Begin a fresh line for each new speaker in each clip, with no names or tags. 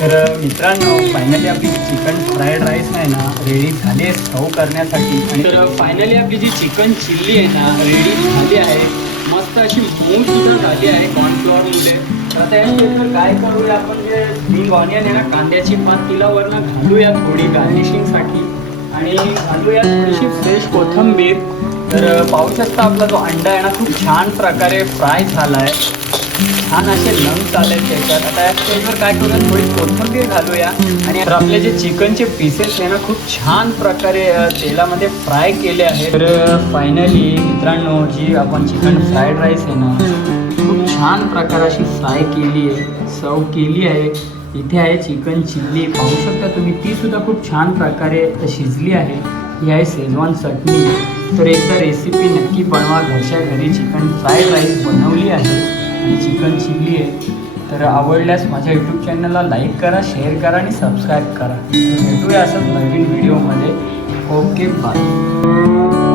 तर मित्रांनो फायनली आपली चिकन फ्राईड राईस आहे ना रेडी झाली आहे सर्व करण्यासाठी. आणि तर फायनली आपली जी चिकन चिल्ली आहे ना रेडी झाली आहे. मस्त अशी मऊ सुद्धा झाली आहे कॉर्नफ्लॉअरमध्ये तर आता याच्यानंतर काय करूया आपण? जे ग्रीन ऑनियन आहे ना कांद्याची पात तिला वरनं घालूया थोडी गार्निशिंगसाठी आणि घालूया थोडीशी फ्रेश कोथिंबीर. तर पाहू शकता आपला जो अंडा आहे ना खूप छान प्रकारे फ्राय झाला आहे छान असे लंग चालेल त्याच्यात. आता या स्टेजवर काय करूया थोडी कोथिंबीर घालूया. आणि तर आपले जे चिकनचे पीसेस आहे ना खूप छान प्रकारे तेलामध्ये फ्राय केले आहे तर फायनली मित्रांनो जी आपण चिकन फ्राईड राईस आहे ना खूप छान प्रकारे अशी फ्राय केली आहे. सर्व केली आहे. इथे आहे चिकन चिल्ली. पाहू शकता तुम्ही ती सुद्धा खूप छान प्रकारे शिजली आहे. ही आहे शेजवान चटणी. तर एकदा रेसिपी नक्की बनवा. घरच्या घरी चिकन फ्राईड राईस बनवली आहे. आणि चिकन चिल्ली आहे तर आवडल्यास माझ्या यूट्यूब चॅनलला लाईक करा शेअर करा आणि सबस्क्राईब करा. भेटूया असंच नवीन व्हिडिओमध्ये ओके बाय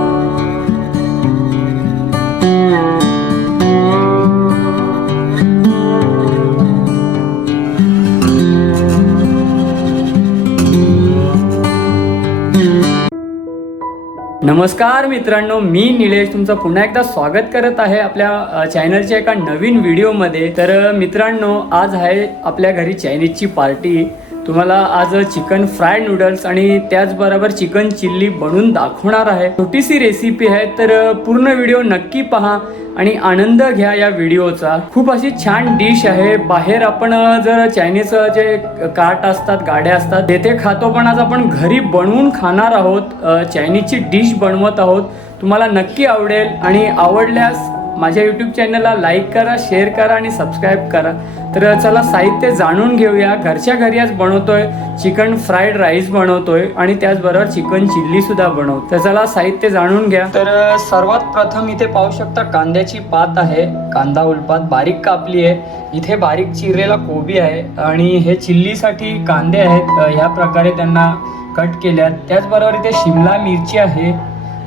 नमस्कार मित्रांनो मी निलेश तुमचं पुन्हा एकदा स्वागत करत आहे आपल्या चॅनलच्या एका नवीन व्हिडिओमध्ये तर मित्रांनो आज आहे आपल्या घरी चायनीजची पार्टी तुम्हाला आज चिकन फ्राईड नूडल्स आणि त्याचबरोबर चिकन चिल्ली बनवून दाखवणार आहे. छोटीशी रेसिपी आहे तर पूर्ण व्हिडिओ नक्की पहा आणि आनंद घ्या या व्हिडिओचा खूप अशी छान डिश आहे. बाहेर आपण जर चायनीज जे कार्ट असतात गाड्या असतात तेथे खातो पण आज आपण घरी बनवून खाणार आहोत. चायनीजची डिश बनवत आहोत. तुम्हाला नक्की आवडेल आणि आवडल्यास माझ्या यूट्यूब चॅनलला लाईक करा शेअर करा आणि सबस्क्राईब करा. तर चला साहित्य जाणून घेऊया. घरच्या घरी आज बनवतोय चिकन फ्राईड राईस बनवतोय आणि त्याचबरोबर चिकन चिल्ली सुद्धा बनवतो तर चला साहित्य जाणून घ्या. तर सर्वात प्रथम इथे पाहू शकता कांद्याची पात आहे. कांदा उलपात बारीक कापली आहे. इथे बारीक चिरलेला कोबी आहे आणि हे चिल्लीसाठी कांदे आहेत. ह्या प्रकारे त्यांना कट केल्यात. त्याचबरोबर इथे शिमला मिरची आहे.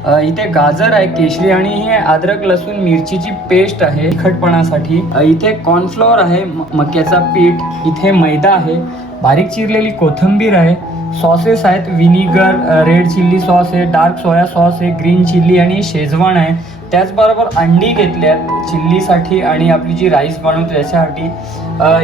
इथे गाजर आहे केशरी आणि हे अद्रक लसूण मिरचीची पेस्ट आहे तिखटपणासाठी इथे कॉर्नफ्लॉवर आहे म- मक्याचा पीठ इथे मैदा आहे बारीक चिरलेली कोथिंबीर आहे सॉसेस आहेत विनिगर रेड चिल्ली सॉस आहे डार्क सोया सॉस आहे ग्रीन चिल्ली आणि शेजवान आहे. त्याचबरोबर अंडी घेतल्यात चिल्लीसाठी आणि आपली जी राईस बनवतो त्याच्यासाठी.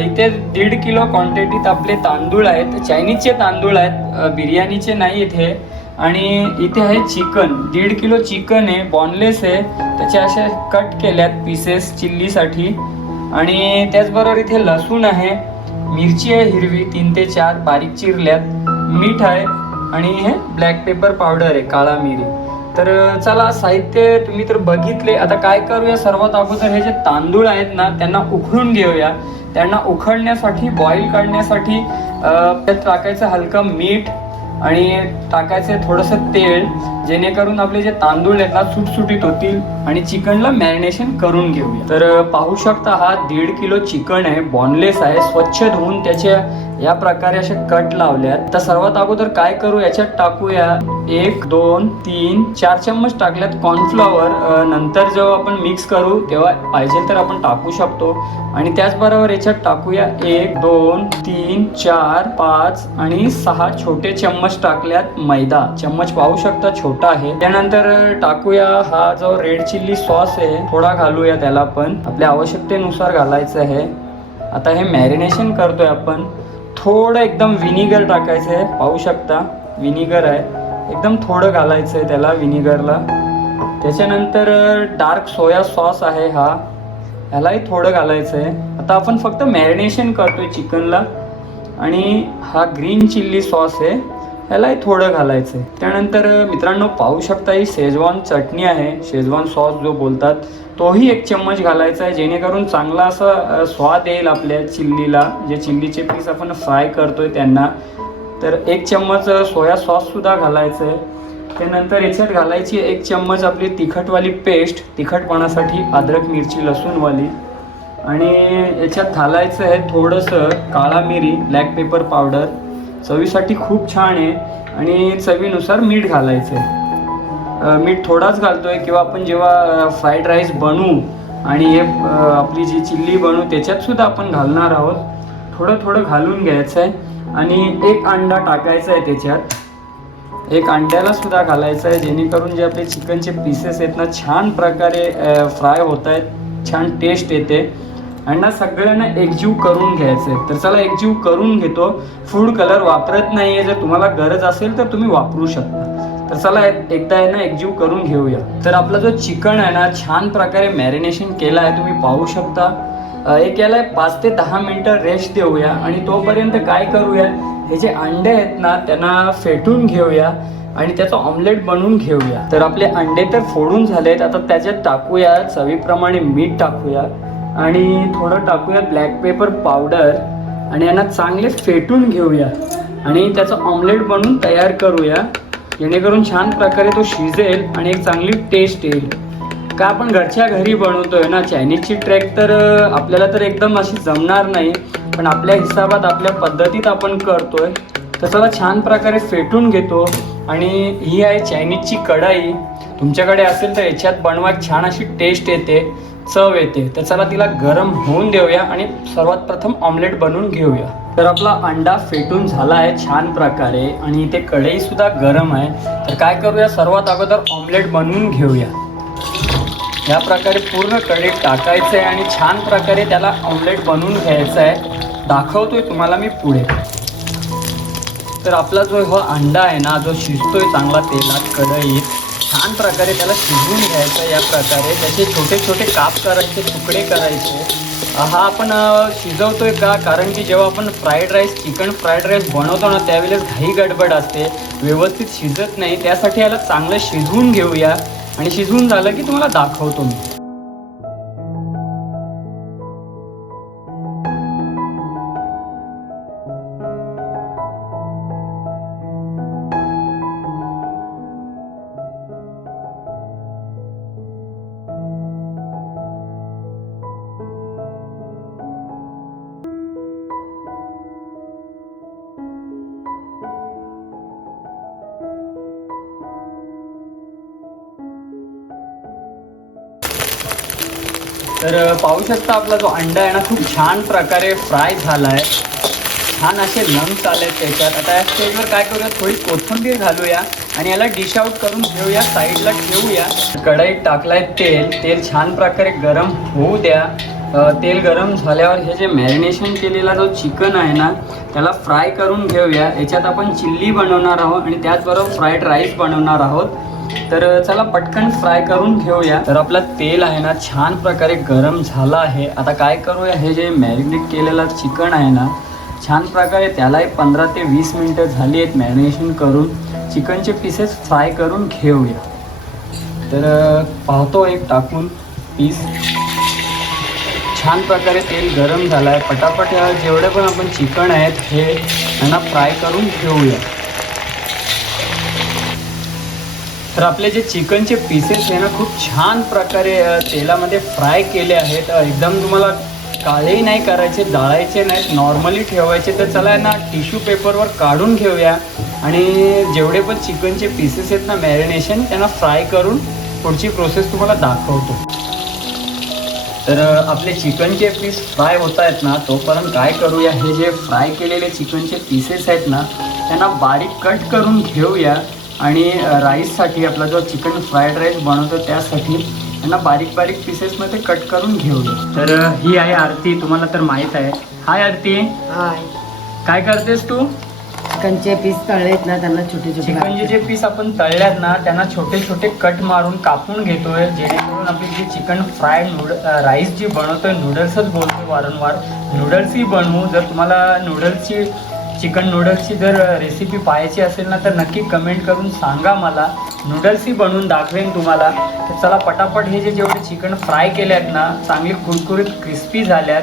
इथे दीड किलो क्वांटिटीत आपले तांदूळ आहेत चायनीजचे तांदूळ आहेत बिर्याणीचे नाही इथे. आणि इथे आहे चिकन. दीड किलो चिकन आहे बॉनलेस आहे. त्याचे असे कट केल्यात पीसेस चिल्लीसाठी. आणि त्याचबरोबर इथे लसूण आहे मिरची आहे हिरवी तीन ते चार बारीक चिरल्यात. मीठ आहे आणि हे ब्लॅक पेपर पावडर आहे काळा मिरी. तर चला साहित्य तुम्ही तर बघितले. आता काय करूया सर्वात अगोदर हे जे तांदूळ आहेत ना त्यांना उखळून घेऊया. त्यांना उखळण्यासाठी बॉईल करण्यासाठी त्यात टाकायचं हलकं मीठ आणि टाकायचं थोडंसं तेल जेणेकरून आपले जे तांदूळ आहेत ना सुटसुटीत होतील आणि चिकनला मॅरिनेशन करून घेऊया. तर पाहू शकता हा दीड किलो चिकन आहे बॉनलेस आहे स्वच्छ धुवून त्याच्या या प्रकारे असे कट लावल्यात. तर सर्वात अगोदर काय करू याच्यात टाकूया एक दोन तीन चार चम्मच टाकल्यात कॉर्नफ्लॉवर नंतर जेव्हा आपण मिक्स करू तेव्हा पाहिजे तर आपण टाकू शकतो. आणि त्याचबरोबर याच्यात टाकूया एक दोन तीन चार पाच आणि सहा छोटे चम्मच टाकल्यात मैदा. चम्मच पाहू शकता छोटा आहे. त्यानंतर टाकूया हा जो रेड चिल्ली सॉस आहे थोडा घालूया त्याला पण. आपल्या आवश्यकतेनुसार घालायचं आहे. आता हे मॅरिनेशन करतोय आपण. थोडं एकदम विनिगर टाकायचं आहे. पाहू शकता विनिगर आहे. एकदम थोडं घालायचं आहे त्याला विनिगरला त्याच्यानंतर डार्क सोया सॉस आहे हा. ह्यालाही थोडं घालायचं आहे. आता आपण फक्त मॅरिनेशन करतोय चिकनला आणि हा ग्रीन चिल्ली सॉस आहे. ह्यालाही थोडं घालायचं आहे त्यानंतर मित्रांनो पाहू शकता ही शेजवान चटणी आहे. शेजवान सॉस जो बोलतात तोही एक चम्मच घालायचा आहे. जेणेकरून चांगला असा स्वाद येईल आपल्या चिल्लीला. जे चिल्लीचे पीस आपण फ्राय करतोय त्यांना. तर एक चम्मच सोया सॉससुद्धा घालायचं आहे. त्यानंतर याच्यात घालायची एक चम्मच आपली तिखटवाली पेस्ट. तिखटपणासाठी अद्रक मिरची लसूणवाली. आणि याच्यात घालायचं आहे थोडंसं काळा मिरी ब्लॅक पेपर पावडर. चवीसाठी खूप छान आहे आणि चवीनुसार मीठ घालायचं आहे मीठ थोडाच घालतोय किंवा आपण जेव्हा फ्राईड राईस बनवू आणि हे आपली जी चिल्ली बनवू त्याच्यात सुद्धा आपण घालणार आहोत. थोडं थोडं घालून घ्यायचं आहे आणि एक अंडा टाकायचा आहे त्याच्यात. एक अंड्याला सुद्धा घालायचं आहे जेणेकरून जे आपले चिकनचे पीसेस आहेत ना छान प्रकारे फ्राय होत आहेत छान टेस्ट येते. आणि ना सगळ्यांना एकजीव करून घ्यायचे तर चला एकजीव करून घेतो. फूड कलर वापरत नाही आहे जर तुम्हाला गरज असेल तर तुम्ही वापरू शकता. तर चला एकदा आहे ना एकजीव करून घेऊया. तर आपला जो चिकन आहे ना छान प्रकारे मॅरिनेशन केला आहे तुम्ही पाहू शकता. एक याला पाच ते दहा मिनटं रेस्ट देऊया. आणि तोपर्यंत काय करूया? हे जे अंडे आहेत ना त्यांना फेटून घेऊया. आणि त्याचं ऑमलेट बनवून घेऊया. तर आपले अंडे तर फोडून झालेत. आता त्याच्यात टाकूया. चवीप्रमाणे मीठ टाकूया. आणि थोडं टाकूया ब्लॅक पेपर पावडर आणि यांना चांगले फेटून घेऊया. आणि त्याचं ऑमलेट बनवून तयार करूया. जेणेकरून छान प्रकारे तो शिजेल आणि एक चांगली टेस्ट येईल. का आपण घरच्या घरी बनवतोय ना चायनीजची ट्रॅक तर आपल्याला तर एकदम अशी जमणार नाही. पण आपल्या हिसाबात आपल्या पद्धतीत आपण करतोय. तसं छान प्रकारे फेटून घेतो. आणि ही आहे चायनीजची कढाई. तुमच्याकडे असेल तर याच्यात बनवा छान अशी टेस्ट येते. चव येते. तर चला तिला गरम होऊन देऊया आणि सर्वात प्रथम ऑमलेट बनवून घेऊया. तर आपला अंडा फेटून झाला आहे छान प्रकारे आणि इथे कढई सुद्धा गरम आहे. तर काय करूया? सर्वात अगोदर ऑमलेट बनवून घेऊया. या प्रकारे पूर्ण कढईत टाकायचं आहे आणि छान प्रकारे त्याला ऑमलेट बनवून घ्यायचं आहे. दाखवतोय तुम्हाला मी पुढे. तर आपला जो हा अंडा आहे ना जो शिजतोय चांगला तेलात कढईत छान प्रकारे त्याला शिजवून घ्यायचं या प्रकारे. त्याचे छोटे छोटे काप करायचे तुकडे करायचे. हा आपण शिजवतो शिजवतोय का? कारण की जेव्हा आपण fried rice chicken fried rice बनवतो ना त्यावेळेस घाई गडबड असते. व्यवस्थित शिजत नाही. त्यासाठी याला चांगलं शिजवून घेऊया. आणि शिजवून झालं की तुम्हाला दाखवतो मी. पाहू शकता आपला जो अंडा आहे ना खूप छान प्रकारे फ्राय झाला आहे छान असे लंग्स आले त्याच्यात. आता या स्टेजवर काय करूया? थोडी कोथिंबीर घालूया आणि याला डिश आउट करून घेऊया साईडला ठेवूया. कढईत टाकलाय तेल. तेल छान प्रकारे गरम होऊ द्या. तेल गरम झाल्यावर हे जे मॅरिनेशन केलेला जो चिकन आहे ना त्याला फ्राय करून घेऊया. याच्यात आपण चिल्ली बनवणार आहोत आणि त्याचबरोबर फ्राईड राईस बनवणार आहोत. तर चला पटकन फ्राय करून घेऊया. तर आपला तेल आहे ना छान प्रकारे गरम झाला आहे. आता काय करूया हे जे मॅरिनेट केलेलं चिकन आहे ना छान प्रकारे त्यालाही पंधरा ते वीस मिनटं झाली आहेत मॅरिनेशन करून. चिकनचे पीसेस फ्राय करून घेऊया. तर पाहतो एक टाकून पीस छान प्रकारे तेल गरम झालं आहे पटापट जेवढे पण आपण चिकन आहेत हे त्यांना फ्राय करून घेऊया. तर आपले जे चिकनचे पीसेस आहे ना खूप छान प्रकारे तेलामध्ये फ्राय केले आहेत. एकदम तुम्हाला काळेही नाही करायचे जाळायचे नाहीत. नॉर्मली ठेवायचे तर चला ना टिश्यू पेपरवर काढून घेऊया. आणि जेवढे पण चिकनचे पीसेस आहेत ना मॅरिनेशन त्यांना फ्राय करून पुढची प्रोसेस तुम्हाला दाखवतो. तर आपले चिकनचे पीस फ्राय होत आहेत ना तोपर्यंत काय करूया हे जे फ्राय केलेले चिकनचे पीसेस आहेत ना त्यांना बारीक कट करून घेऊया. आणि राईससाठी आपला जो चिकन फ्राईड राईस बनवतो त्यासाठी यांना बारीक बारीक पीसेसमध्ये कट करून घेऊया तर ही आहे आरती तुम्हाला तर माहीत आहे. हाय आरती.
हाय.
काय करतेस तू?
चिकनचे पीस तळलेत ना त्यांना छोटे छोटे
चिकनचे जे पीस आपण तळल्यात ना त्यांना छोटे छोटे कट मारून कापून घेतोय जेणेकरून आपली जी चिकन फ्राय नूड राईस जी बनवतोय नूडल्सच बोलतोय वारंवार. नूडल्सही बनवू. जर तुम्हाला नूडल्सची चिकन नूडल्सची जर रेसिपी पाहायची असेल ना तर नक्की कमेंट करून सांगा मला. नूडल्सही बनवून दाखवेन तुम्हाला. तर चला पटापट हे जे जेवढे चिकन फ्राय केले आहेत ना चांगले कुरकुरीत क्रिस्पी झाल्यात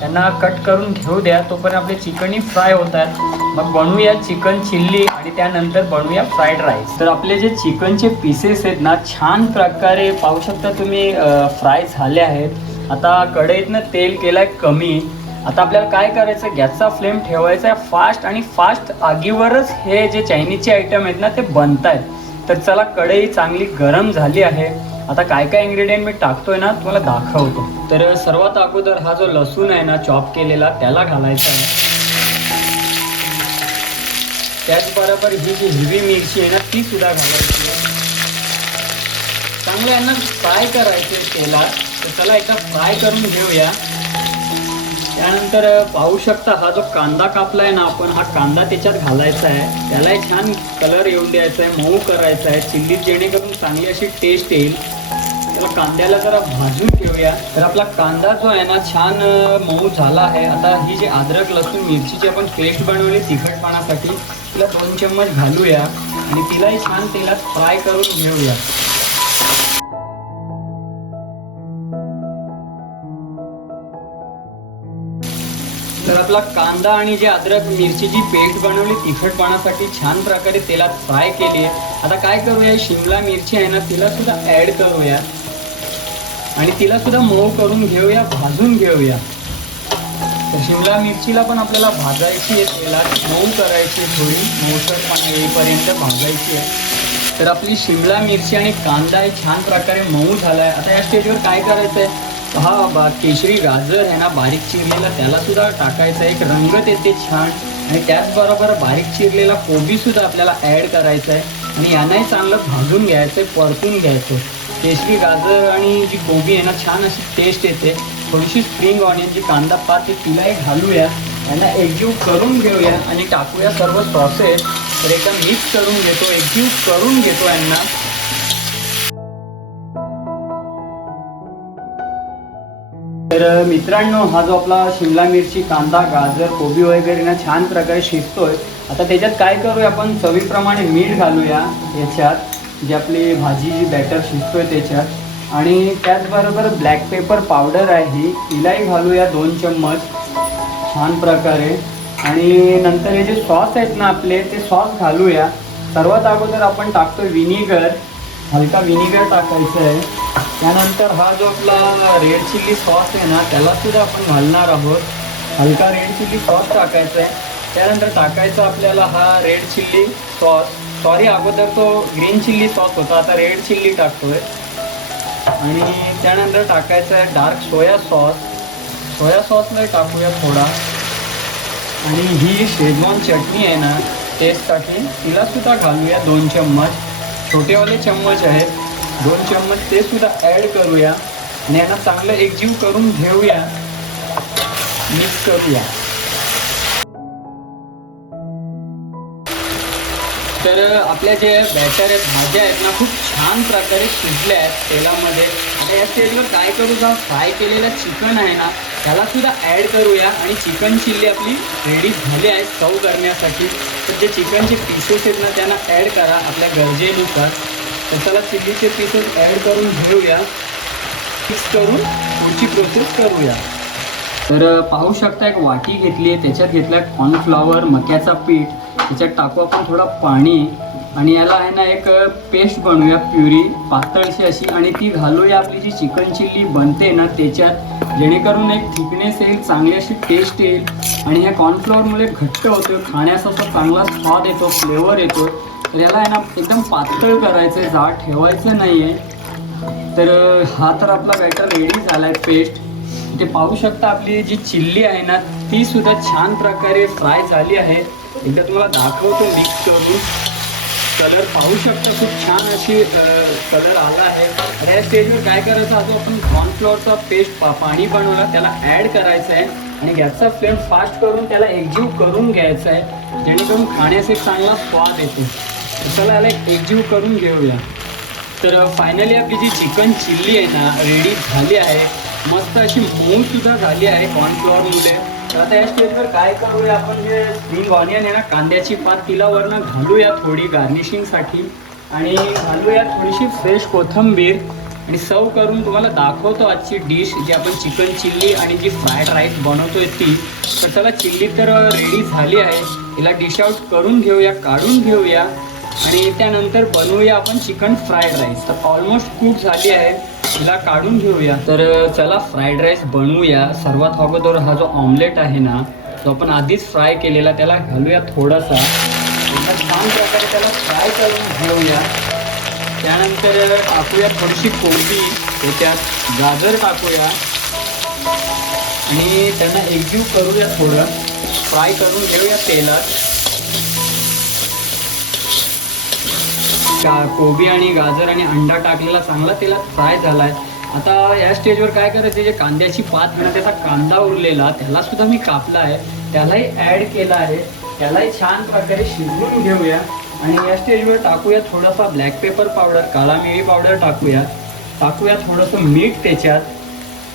त्यांना कट करून घेऊ द्या. तोपर्यंत आपले चिकनही फ्राय होत आहेत. मग बनवूया चिकन चिल्ली आणि त्यानंतर बनवूया फ्राईड राईस तर आपले जे चिकनचे पीसेस आहेत ना छान प्रकारे पाहू शकता तुम्ही फ्राय झाले आहेत. आता कढईतनं तेल केलं आहे कमी. आता आपल्याला काय करायचं? गॅसचा फ्लेम ठेवायचा आहे फास्ट आणि फास्ट आगीवरच हे जे चायनीजचे आयटम आहेत ना ते बनत आहेत तर चला कढई चांगली गरम झाली आहे. आता काय काय इन्ग्रेडियंट मी टाकतोय ना तुम्हाला दाखवतो. तर सर्वात अगोदर हा जो लसूण आहे ना चॉप केलेला त्याला घालायचा आहे. त्याचबरोबर ही जी हिरवी मिरची आहे ना ती सुद्धा घालायची आहे. चांगलं यांना फ्राय करायचे तेलात. तर चला एकदा फ्राय करून घेऊया. त्यानंतर पाहू शकता हा जो कांदा कापलाय ना आपण हा कांदा त्याच्यात घालायचा आहे. त्यालाही छान कलर येऊन द्यायचा आहे मऊ करायचा आहे चिल्लीत जेणेकरून चांगली अशी टेस्ट येईल. त्याला कांद्याला जरा भाजून ठेवूया. तर आपला कांदा जो आहे ना छान मऊ झाला आहे. आता ही जी अद्रक लसूण मिरचीची आपण पेस्ट बनवली तिखटपणासाठी तिला दोन चम्मच घालूया. आणि तिलाही छान तेलात फ्राय करून घेऊया. आपला कांदा आणि जे अद्रक मिरचीची पेस्ट बनवली तिखटपणासाठी छान प्रकारे तेलात फ्राय केली आहे. आता काय करूया शिमला मिरची आहे ना तिला सुद्धा ऍड करूया. आणि तिला सुद्धा मऊ करून घेऊया भाजून घेऊया. तर शिमला मिरचीला पण आपल्याला भाजायची आहे तेलात मऊ करायची थोडी. मऊसरपणा येईपर्यंत भाजायची आहे. तर आपली शिमला मिरची आणि कांदा हे छान प्रकारे मऊ झाला आहे आता या स्टेजवर काय करायचं आहे हा बा केशरी गाजर आहे ना बारीक चिरलेला त्याला सुद्धा टाकायचा आहे एक रंगत येते छान. आणि त्याचबरोबर बारीक चिरलेला कोबी सुद्धा आपल्याला ॲड करायचा आहे आणि यांनाही चांगलं भाजून घ्यायचं आहे परतून घ्यायचं केशरी गाजर आणि जी कोबी आहे ना छान अशी टेस्ट येते. थोडीशी स्प्रिंग ऑनियन जी कांदा पात तिलाही घालूया. यांना एकजीव करून घेऊया आणि टाकूया सर्व सॉसेस तर एकदम मिक्स करून घेतो एकजीव करून घेतो यांना. तर मित्रांनो हा जो आपला शिमला मिरची कांदा गाजर कोबी वगैरे ना छान प्रकारे शिजतोय आता त्याच्यात काय करूया आपण? चवीप्रमाणे मीठ घालूया याच्यात जी आपली भाजी जी बॅटर शिजतोय त्याच्यात. आणि त्याचबरोबर ब्लॅक पेपर पावडर आहे ही तिलाही घालूया दोन चम्मच छान प्रकारे. आणि नंतर हे जे सॉस आहेत ना आपले ते सॉस घालूया. सर्वात अगोदर आपण टाकतोय विनिगर हलका विनिगर टाकायचं आहे. त्यानंतर हा जो आपला रेड चिल्ली सॉस आहे ना त्याला सुद्धा आपण घालणार आहोत. हलका रेड चिल्ली सॉस टाकायचा आहे. त्यानंतर टाकायचा आपल्याला हा रेड चिल्ली सॉस सॉरी अगोदर तो ग्रीन चिल्ली सॉस होता आता रेड चिल्ली टाकतोय. आणि त्यानंतर टाकायचा आहे डार्क सोया सॉस सोया सॉसमध्ये टाकूया थोडा. आणि ही शेजवान चटणी आहे ना टेस्टसाठी तिला सुद्धा घालूया दोन चम्मच. छोटेवाले चम्मच आहेत. दोन चम्मच ते सुद्धा ॲड करूया. आणि यांना चांगलं एकजीव करून घेऊया. मिक्स करूया. तर आपल्या जे बॅटर आहेत भाज्या आहेत ना खूप छान प्रकारे शिजल्या आहेत तेलामध्ये. आता या स्टेजवर काय करू जा फ्राय केलेलं चिकन आहे ना त्याला सुद्धा ॲड करूया. आणि चिकन चिल्ली आपली रेडी झाली आहे सर्व करण्यासाठी. तर जे चिकनचे पीसेस आहेत ना त्यांना ॲड करा आपल्या गरजेनुसार. मसाला चिल्लीचे पीसेस ॲड करून घेऊया. मिक्स करून पुढची प्रोसेस करूया. तर पाहू शकता एक वाटी घेतली आहे त्याच्यात घेतला कॉर्नफ्लॉवर मक्याचा पीठ त्याच्यात टाकू आपण थोडं पाणी आणि याला आहे ना एक पेस्ट बनवूया प्युरी पातळशी अशी आणि ती घालूया आपली जी चिकन चिल्ली बनते ना त्याच्यात जेणेकरून एक थिकनेस येईल चांगली अशी टेस्ट येईल आणि ह्या कॉर्नफ्लॉवरमुळे घट्ट होतो खाण्यास असा चांगला स्वाद येतो फ्लेवर येतो. आपल्याला आहे ना एकदम पातळ करायचं आहे जाड ठेवायचं नाही आहे तर हा तर आपला बॅटर रेडी झाला आहे पेस्ट ते पाहू शकता आपली जी चिल्ली आहे ना ती सुद्धा छान प्रकारे फ्राय झाली आहे. एकदा तुम्हाला दाखवतो मिक्स करून. कलर पाहू शकता खूप छान अशी कलर आला आहे. आणि या स्टेजवर काय करायचं असतो आपण कॉर्नफ्लॉरचा पेस्ट पा पाणी बनवला त्याला ॲड करायचं आहे आणि गॅसचा फ्लेम फास्ट करून त्याला एकजीव करून घ्यायचा आहे जेणेकरून खाण्यास एक चांगला स्वाद येतो. चला याला एक एकजीव करून घेऊया. तर फायनली आपली जी चिकन चिल्ली आहे ना रेडी झाली आहे. मस्त अशी मऊ सुद्धा झाली आहे कॉर्नफ्लॉवरमुळे तर आता या स्टेजवर काय करूया आपण? जे स्प्रिंग ऑनियन आहे ना कांद्याची पात तिला वरनं घालूया थोडी गार्निशिंगसाठी आणि घालूया थोडीशी फ्रेश कोथिंबीर. आणि सर्व करून तुम्हाला दाखवतो आजची डिश जी आपण चिकन चिल्ली आणि जी फ्राईड राईस बनवतोय ती. तर चला चिल्ली तर रेडी झाली आहे. तिला डिश आउट करून घेऊया काढून घेऊया. आणि त्यानंतर बनवूया आपण चिकन फ्राईड राईस. तर ऑलमोस्ट कुक झाली आहे. तिला काढून घेऊया. तर चला फ्राईड राईस बनवूया. सर्वात अगोदर हा जो ऑमलेट आहे ना तो आपण आधीच फ्राय केलेला त्याला घालूया थोडासा. छान प्रकारे त्याला फ्राय करून घेऊया. त्यानंतर टाकूया थोडीशी कोबी. त्याच्यात गाजर टाकूया. आणि त्यांना एकजीव करूया थोडं. फ्राय करून घेऊया तेलात. का? कोबी आणि गाजर आणि अंडा टाकलेला चांगला तेला फ्राय झालाय. आता या स्टेजवर काय करायचं? जे कांद्याची पात म्हणा त्याचा कांदा उरलेला त्याला सुद्धा मी कापला आहे. त्यालाही ॲड केला आहे. त्यालाही छान प्रकारे शिजवून घेऊया. आणि या स्टेजवर टाकूया थोडासा ब्लॅक पेपर पावडर काळा मिरी पावडर टाकूया. टाकूया थोडंसं मीठ त्याच्यात.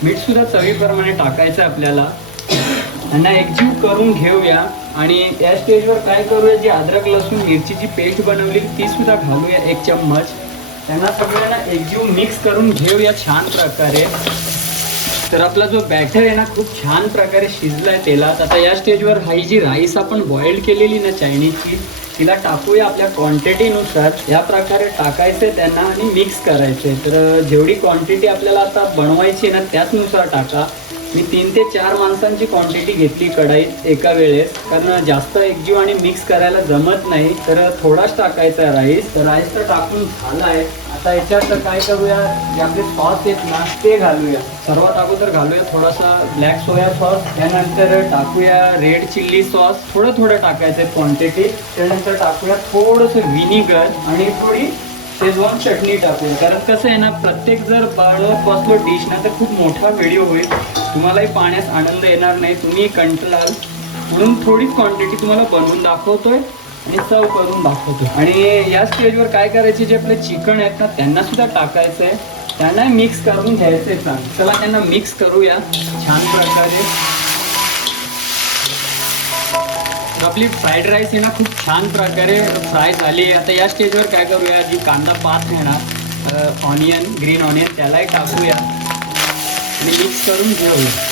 मीठसुद्धा चवीप्रमाणे टाकायचं आहे आपल्याला. यांना एकजीव करून घेऊया. आणि या स्टेजवर काय करूया? जी अद्रक लसूण मिरचीची पेस्ट बनवली ती सुद्धा घालूया एक चम्मच. त्यांना सगळ्यांना एकजीव मिक्स करून घेऊया छान प्रकारे. तर आपला जो बॅटर आहे ना खूप छान प्रकारे शिजलाय तेलात. आता या स्टेजवर ही जी राईस आपण बॉईल केलेली ना चायनीजची तिला टाकूया आपल्या क्वांटिटीनुसार या प्रकारे टाकायचे त्यांना आणि मिक्स करायचे. तर जेवढी क्वांटिटी आपल्याला आता बनवायची ना त्याचनुसार टाका. मी तीन ते चार माणसांची क्वांटिटी घेतली कढाईत एका वेळेस. कारण जास्त एकजीव आणि मिक्स करायला जमत नाही. तर थोडाच टाकायचा आहे राईस तर राईस तर टाकून झाला आहे आता याच्यात काय करूया? जे आपले सॉस आहेत ना ते घालूया. सर्वात अगोदर घालूया थोडासा ब्लॅक सोया सॉस त्यानंतर टाकूया रेड चिल्ली सॉस थोडं थोडं टाकायचं आहे क्वांटिटी त्यानंतर टाकूया थोडंसं विनिगर आणि थोडी शेजवान चटणी टाकून. कारण कसं आहे ना प्रत्येक जर बाळप असलं डिश ना तर खूप मोठा व्हिडिओ होईल. तुम्हालाही पाण्यास आनंद येणार नाही. तुम्ही कंटलाल म्हणून थोडीच क्वांटिटी तुम्हाला बनवून दाखवतोय आणि सर्व करून दाखवतो आणि या स्टेजवर काय करायचे जे आपले चिकन आहेत ना त्यांना सुद्धा टाकायचं आहे त्यांना मिक्स करून घ्यायचं आहे चला त्यांना मिक्स करूया. छान प्रकारे. आपली फ्राईड राईस आहे ना खूप छान प्रकारे फ्राय झाली. आता या स्टेजवर काय करूया? जी कांदा पात येणार ऑनियन ग्रीन ऑनियन त्यालाही टाकूया. आणि मिक्स करून घेऊया.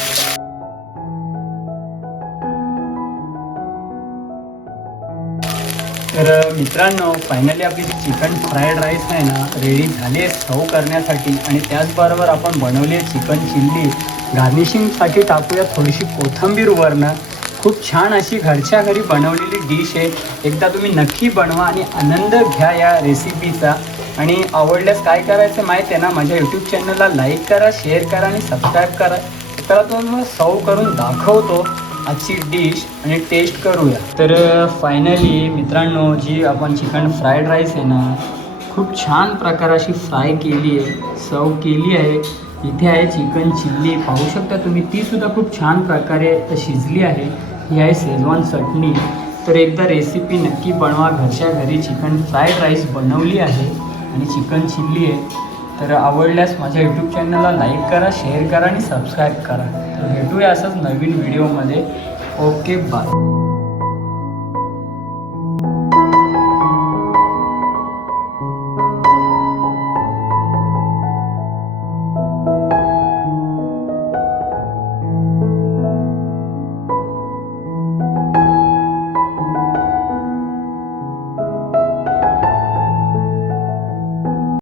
तर मित्रांनो फायनली आपली जी चिकन फ्राईड राईस आहे ना रेडी झाली आहे सर्व करण्यासाठी. आणि त्याचबरोबर आपण बनवली चिकन चिल्ली गार्निशिंगसाठी टाकूया थोडीशी कोथिंबीर वरनं खूप छान अशी घरच्या घरी बनवलेली डिश आहे. एकदा तुम्ही नक्की बनवा आणि आनंद घ्या या रेसिपीचा आणि आवडल्यास काय करायचं माहीत आहे ना? माझ्या यूट्यूब चॅनलला लाईक करा शेअर करा आणि सबस्क्राईब करा. तर तुम्हाला सर्व करून दाखवतो आजची डिश आणि टेस्ट करूया. तर फायनली मित्रांनो जी आपण चिकन फ्राईड राईस आहे ना खूप छान प्रकार अशी फ्राय केली आहे सर्व केली आहे. इथे आहे चिकन चिल्ली. पाहू शकता तुम्ही ती सुद्धा खूप छान प्रकारे शिजली आहे. ही आहे शेजवान चटणी. तर एकदा रेसिपी नक्की बनवा. घरच्या घरी चिकन फ्राईड राईस बनवली आहे आणि चिकन चिल्ली आहे. तर आवडल्यास माझ्या यूट्यूब चॅनलला लाईक करा शेअर करा आणि सबस्क्राईब करा. तर भेटूया असंच नवीन व्हिडिओमध्ये ओके बाय